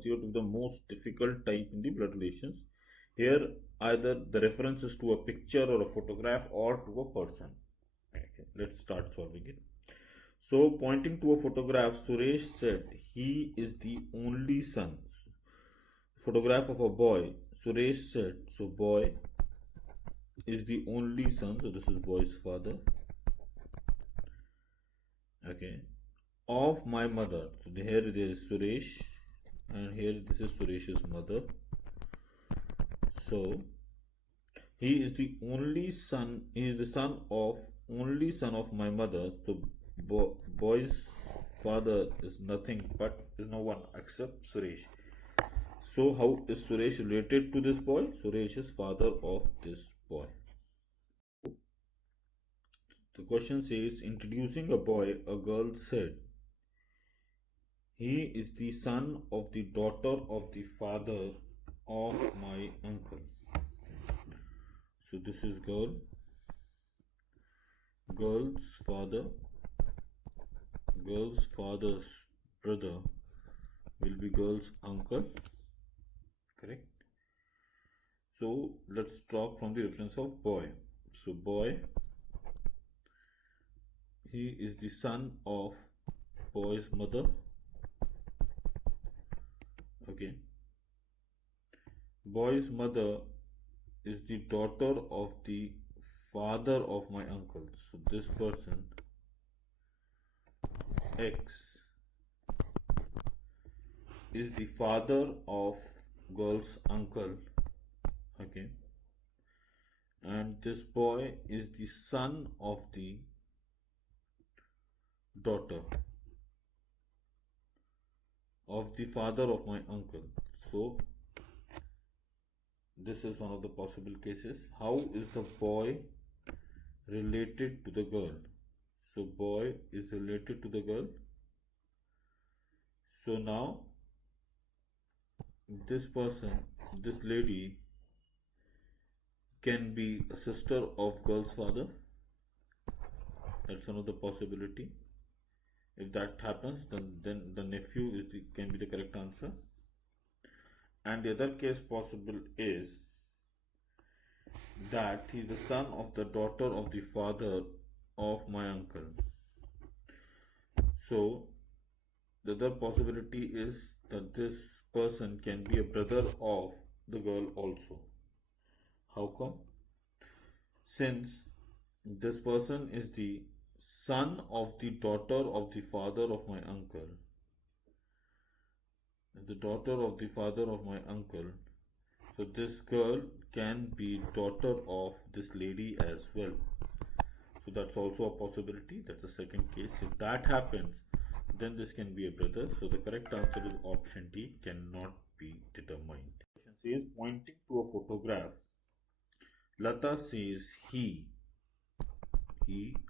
considered to be the most difficult type in the blood relations. Here, either the reference is to a picture or a photograph or to a person. Okay, let's start solving it. So, pointing to a photograph, Suresh said he is the only son. Photograph of a boy, Suresh said, so boy is the only son, so this is boy's father. Okay, of my mother. So here there is Suresh, and here this is Suresh's mother. So he is the only son. He is the son of only son of my mother. So boy's father is nothing but is no one except Suresh. So how is Suresh related to this boy? Suresh is father of this boy. The question says, introducing a boy, a girl said, he is the son of the daughter of the father of my uncle. So this is girl, girl's father's brother will be girl's uncle, correct? So let's talk from the reference of boy. So boy, he is the son of boy's mother. Okay. Boy's mother is the daughter of the father of my uncle. So this person X is the father of girl's uncle. Okay. And this boy is the son of the daughter of the father of my uncle. So this is one of the possible cases. How is the boy related to the girl? So boy is related to the girl. So now this person, this lady can be a sister of girl's father. That's another possibility. If that happens, then the nephew can be the correct answer. And the other case possible is that he is the son of the daughter of the father of my uncle. So the other possibility is that this person can be a brother of the girl also. How come? Since this person is the son of the daughter of the father of my uncle, the daughter of the father of my uncle, so this girl can be daughter of this lady as well. So that's also a possibility. That's the second case. If that happens, then this can be a brother. So the correct answer is option D, cannot be determined. Question says, pointing to a photograph, Lata says he,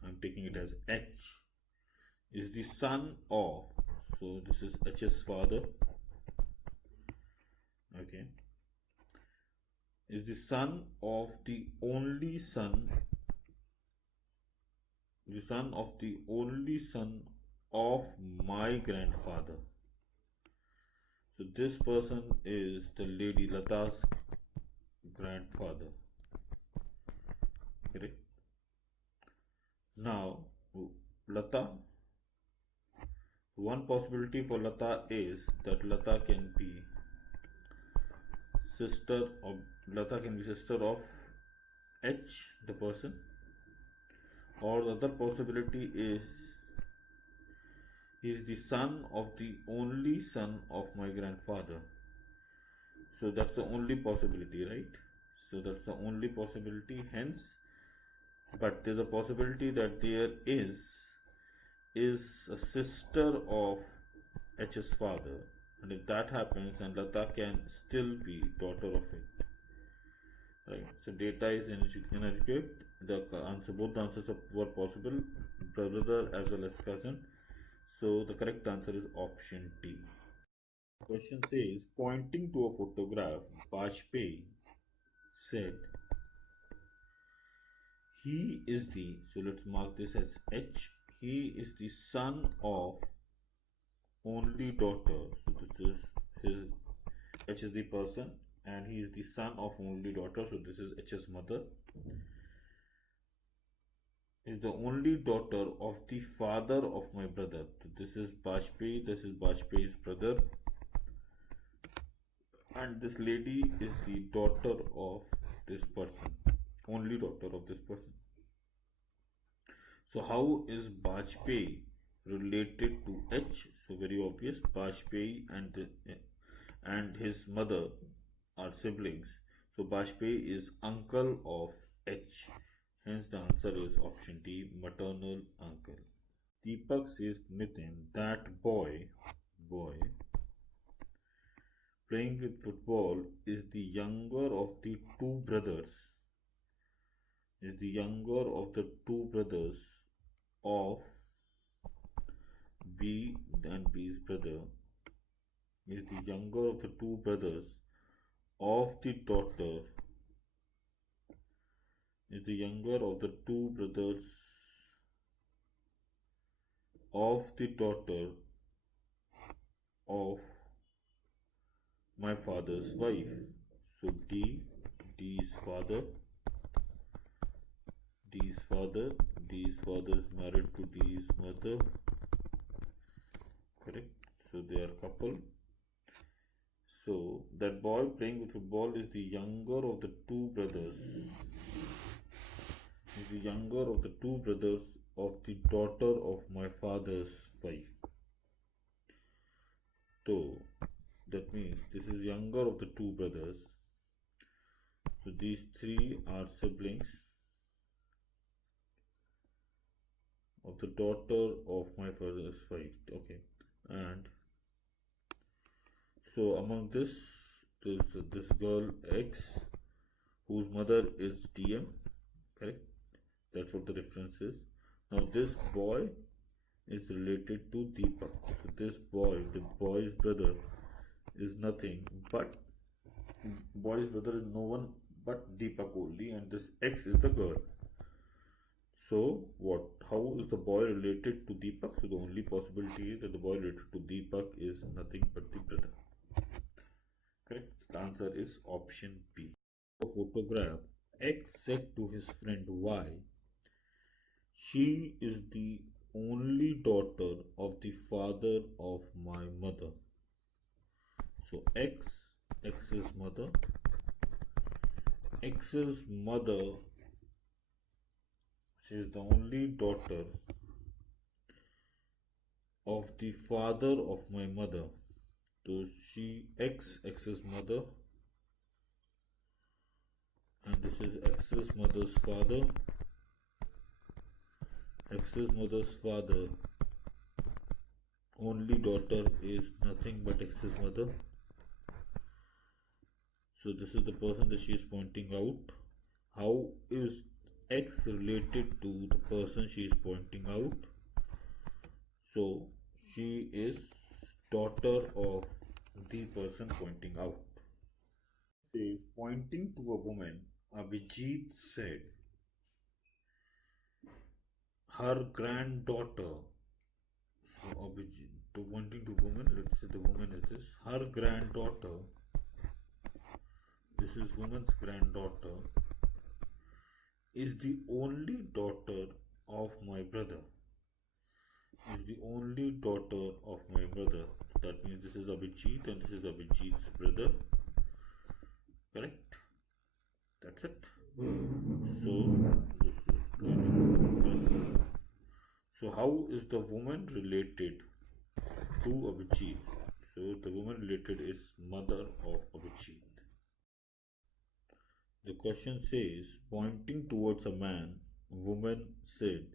I'm taking it as H, is the son of, so this is H's father, okay, is the son of the only son, of my grandfather. So this person is the lady Lata's grandfather, correct? Now Lata, one possibility for Lata is that Lata can be sister of H, the person, or the other possibility is he is the son of the only son of my grandfather. So that's the only possibility, right? So that's the only possibility, hence, but there's a possibility that there is a sister of H's father, and if that happens, then Lata can still be daughter of it, right? So data is inadequate. Both the answers were possible, brother as well as cousin. So the correct answer is option D. Question says, pointing to a photograph, Bajpayee said, he is the, so let's mark this as H, he is the son of only daughter, so this is his H is the person and he is the son of only daughter, so this is H's mother. Is the only daughter of the father of my brother. So this is Bajpayee, this is Bajpayee's brother, and this lady is the daughter of this person, only daughter of this person. So how is Bajpayee related to H? So very obvious, Bajpayee and his mother are siblings. So Bajpayee is uncle of H. Hence the answer is option D, maternal uncle. Deepak says, Nitin, that boy playing with football is the younger of the two brothers. Is the younger of the two brothers of B and B's brother. Is the younger of the two brothers of the daughter. Is the younger of the two brothers of the daughter of my father's wife. So D's father, D's father is married to D's mother. Correct. So they are couple. So that boy playing with football is the younger of the two brothers. Is the younger of the two brothers of the daughter of my father's wife. So that means this is younger of the two brothers. So these three are siblings of the daughter of my father's wife. Okay, and so among this girl X, whose mother is DM. Correct. That's what the reference is. Now this boy is related to Deepak. So this boy, the boy's brother, is nothing but boy's brother is no one but Deepak only, and this X is the girl. So what? How is the boy related to Deepak? So the only possibility is that the boy related to Deepak is nothing but the brother. Correct. The answer is option B. A photograph. X said to his friend Y, she is the only daughter of the father of my mother. So X's mother, X's mother, she is the only daughter of the father of my mother. So X's mother, and this is X's mother's father. X's mother's father, only daughter is nothing but X's mother. So this is the person that she is pointing out. How is X related to the person she is pointing out? So she is daughter of the person pointing out. Says, pointing to a woman, Abhijit said, her granddaughter. So Abhijit, pointing to woman, let's say the woman is this. Her granddaughter, this is woman's granddaughter, is the only daughter of my brother. Is the only daughter of my brother. That means this is Abhijit and this is Abhijit's brother. Correct? That's it. So this is so how is the woman related to Abhijit? So the woman related is mother of Abhijit. The question says, pointing towards a man, woman said,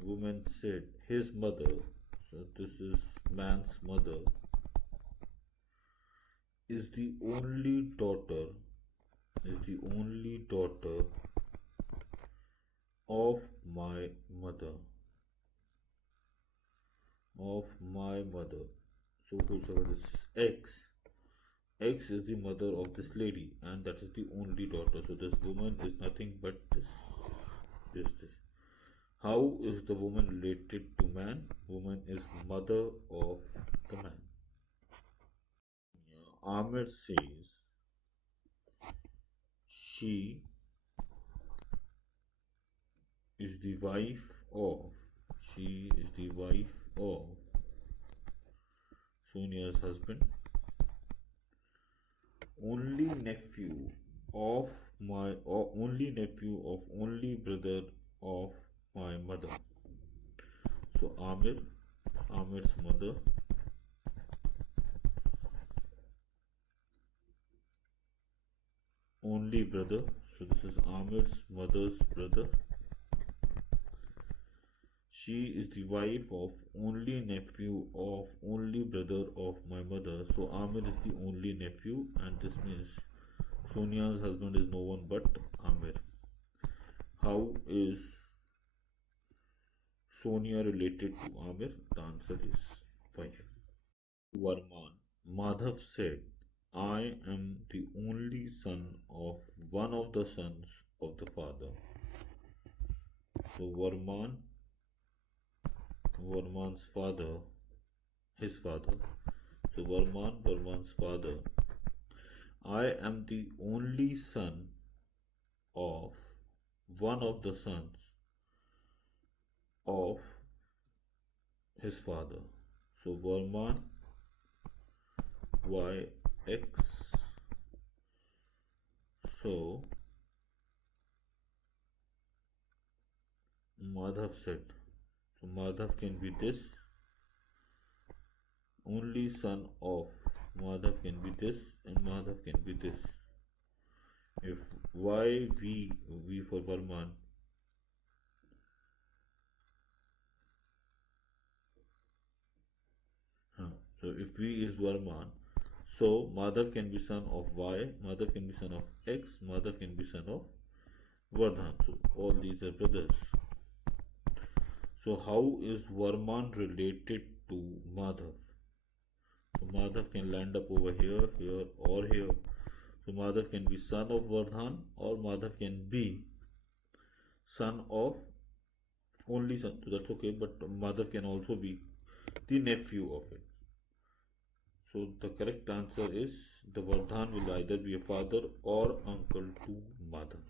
woman said, his mother, so this is man's mother, is the only daughter of my mother. So whosoever this X is the mother of this lady, and that is the only daughter. So this woman is nothing but this. How is the woman related to man? Woman is mother of the man. Amir says she is the wife of Sonia's husband, only nephew of only brother of my mother. So Amir's mother, only brother. So this is Amir's mother's brother. She is the wife of only nephew of only brother of my mother. So Amir is the only nephew, and this means Sonia's husband is no one but Amir. How is Sonia related to Amir? The answer is 5. Varman. Madhav said, I am the only son of one of the sons of the father. So Varman's father, his father. So Varman's father. I am the only son of one of the sons of his father. So Varman YX. So Madhav said. So Madhav can be this. Only son of Madhav can be this, and Madhav can be this. If V for Varman. So if V is Varman, so Madhav can be son of Y, Madhav can be son of X, Madhav can be son of Vardhan. So all these are brothers. So how is Varman related to Madhav? So Madhav can land up over here, here, or here. So Madhav can be son of Vardhan, or Madhav can be son of only son. So that's okay, but Madhav can also be the nephew of it. So the correct answer is the Vardhan will either be a father or uncle to Madhav.